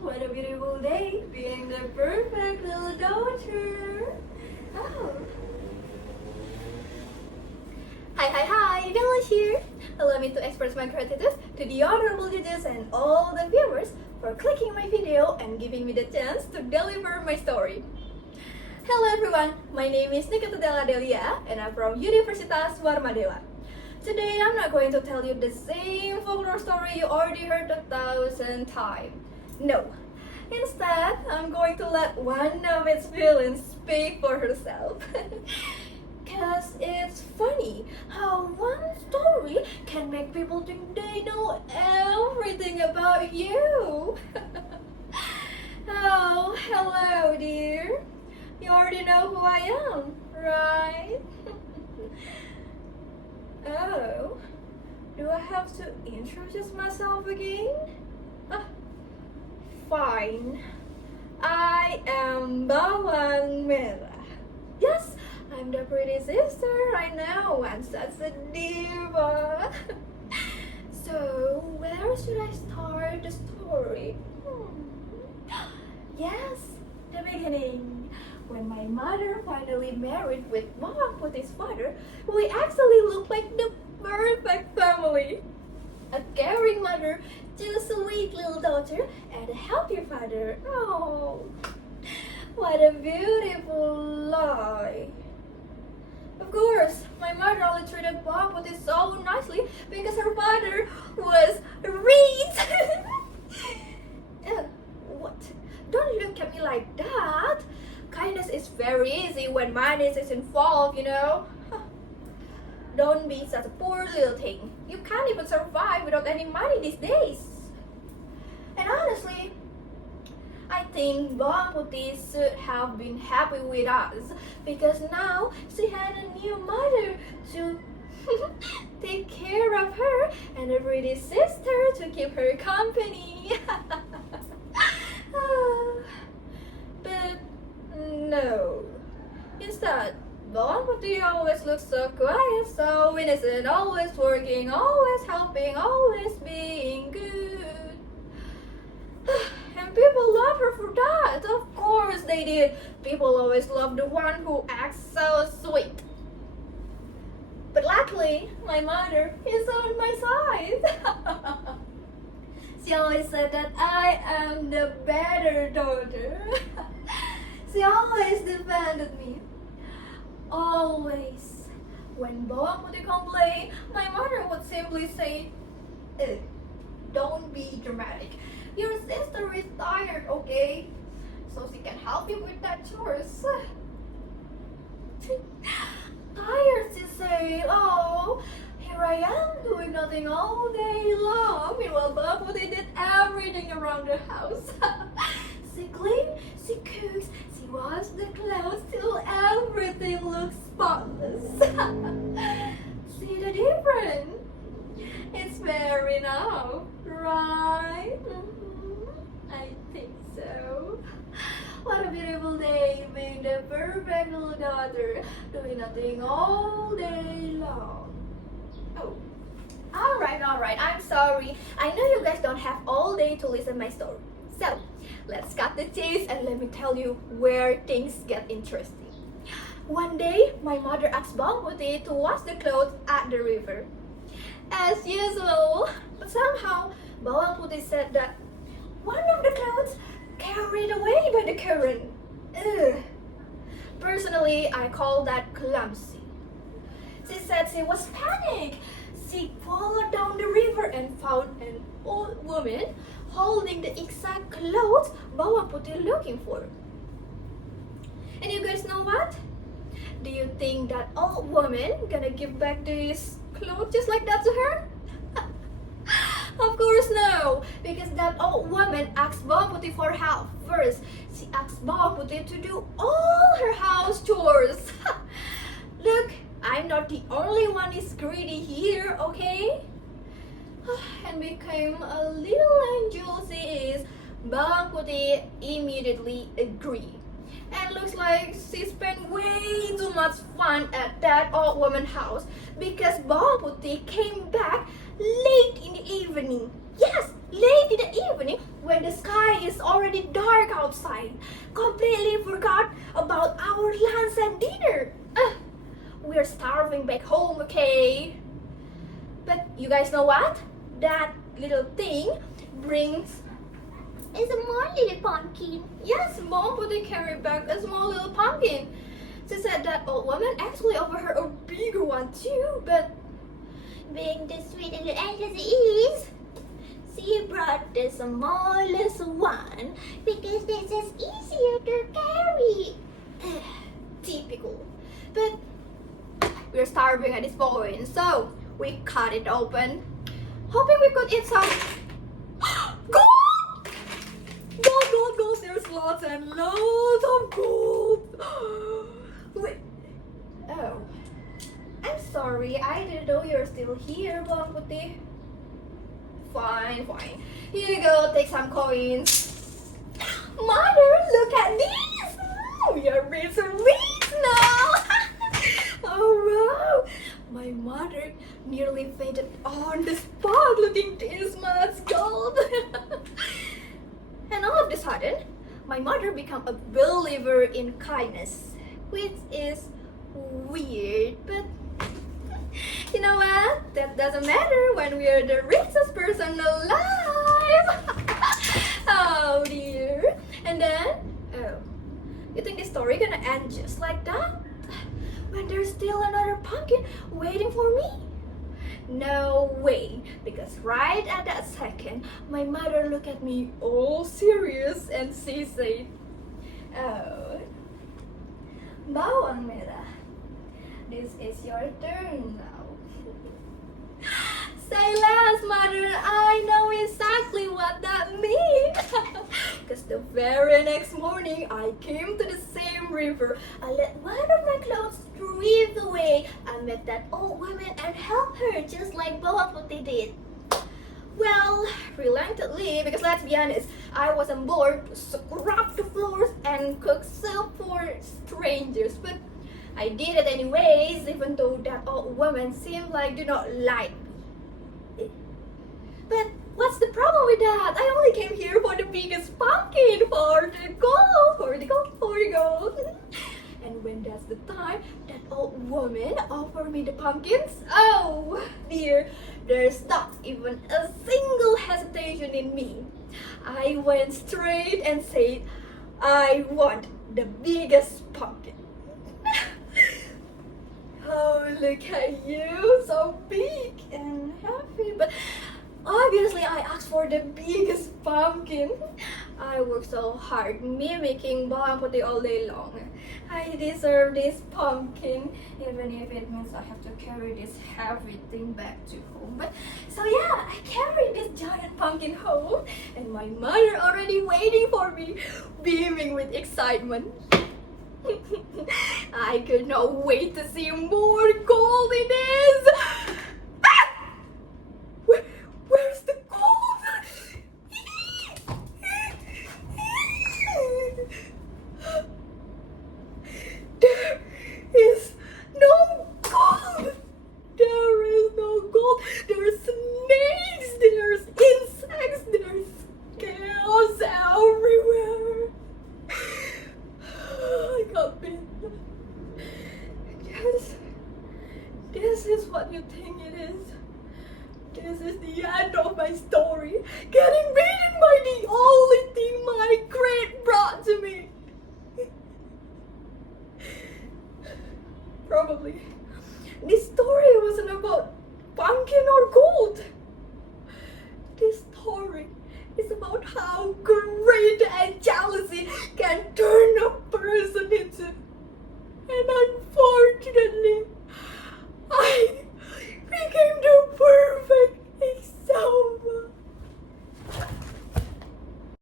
What a beautiful day, being the perfect little daughter. Oh. Hi, Della here. Allow me to express my gratitude to the honorable judges and all the viewers for clicking my video and giving me the chance to deliver my story. Hello everyone, my name is Ketut Della and I'm from Universitas Warmadewa. Today I'm not going to tell you the same folklore story you already heard 1,000 times. No, instead I'm going to let one of its villains speak for herself. Cause it's funny how one story can make people think they know everything about you. Oh, hello dear. You already know who I am, right? Oh, do I have to introduce myself again? Fine. I am Bawang Merah. Yes, I'm the pretty sister, I know, I'm such a diva. So, where should I start the story? Yes, the beginning. When my mother finally married with Putih's father, we actually looked like the perfect family. A caring mother, two sweet little daughter, and a happy father. Oh, what a beautiful life. Of course, my mother only treated Putih so nicely because her father was rich. What? Don't look at me like that. Kindness is very easy when money is involved, you know. Don't be such a poor little thing. You can't even survive without any money these days. And honestly, I think Bawang Putih should have been happy with us because now she had a new mother to take care of her and a pretty sister to keep her company. But no. Instead, Bawang Putih always looks so quiet, so innocent, always working, always helping, always being good. And people love her for that. Of course they did. People always love the one who acts so sweet. But luckily, my mother is on my side. She always said that I am the better daughter. She always defended me. Always. When Bawang Putih complained, my mother would simply say, don't be dramatic. Your sister is tired, okay? So she can help you with that chores. Tired, she said. Oh, here I am doing nothing all day long. Meanwhile, Bawang Putih did everything around the house. She cleans, she cooks, she washes the clothes till everything looks spotless. See the difference? It's fair enough, right? I think so. What a beautiful day, being the perfect little daughter, doing nothing all day long. Oh, alright, I'm sorry. I know you guys don't have all day to listen my story. So, let's cut the chase and let me tell you where things get interesting. One day, my mother asked Bawang Putih to wash the clothes at the river. As usual, but somehow Bawang Putih said that one of the clothes carried away by the current. Ugh. Personally, I call that clumsy. She said she was panicked. She followed down the river and found an old woman holding the exact clothes Bawang Putih looking for. And you guys know what? Do you think that old woman gonna give back this clothes just like that to her? Of course no, because that old woman asked Bawang Putih for help first. She asked Bawang Putih to do all her house chores. Look, I'm not the only one is greedy here, okay? And became a little angel she is, Bawang Putih immediately agreed. And looks like she spent way too much fun at that old woman's house because Bawang Putih came back late in the evening. Yes, late in the evening when when the sky is already dark outside. Completely forgot about our lunch and dinner. We're starving back home, okay? But you guys know what? That little thing brings a small little pumpkin. Yes, Mom Putih carried back a small little pumpkin. She said that old woman actually offered her a bigger one too, but being the sweet little angel she is, she brought the smallest one because this is easier to carry. Typical. But we're starving at this point, so we cut it open, hoping we could eat some gold! Gold, there's lots and lots of gold. Wait. Oh. I'm sorry, I didn't know you're still here, Bawang Putih. Fine. Here you go, take some coins. Mother, look at this! We are rich now! Oh wow! My mother nearly fainted on the spot looking this much gold. And all of a sudden, my mother became a believer in kindness, which is weird, but you know what? That doesn't matter when we are the richest person alive. Oh dear. And then, you think the story gonna end just like that? When there's still another pumpkin waiting for me? No way, because right at that second, my mother looked at me all serious and she said, "Oh, Bawang Merah, this is your turn now." Say less, mother, I know exactly what that means. Because the very next morning, I came to the same river. I let one of my clothes drift away. I met that old woman and helped her just like Bawang Putih did. Well, reluctantly, because let's be honest, I wasn't born to scrub the floors and cook soup for strangers. But I did it anyways, even though that old woman seemed like do not like me. But what's the problem with that? I only came here for the biggest pumpkin, for the gold. And when that's the time, that old woman offered me the pumpkins. Oh dear, there's not even a single hesitation in me. I went straight and said, I want the biggest pumpkin. Oh, look at you, so big and happy. But obviously, I asked for the biggest pumpkin. I worked so hard mimicking Bawang Putih all day long. I deserve this pumpkin, even if it means I have to carry this heavy thing back to home. But so yeah, I carried this giant pumpkin home, and my mother already waiting for me, beaming with excitement. I could not wait to see more gold in this. Where's the gold? There is no gold. There is no gold. There's snakes. There's insects. There's chaos everywhere. I got bitten. This is what you think it is. This is the end of my story. Getting beaten by the only thing my great brought to me. Probably this story wasn't about pumpkin or gold. This story is about how greed and jealousy can turn a person into an unfortunately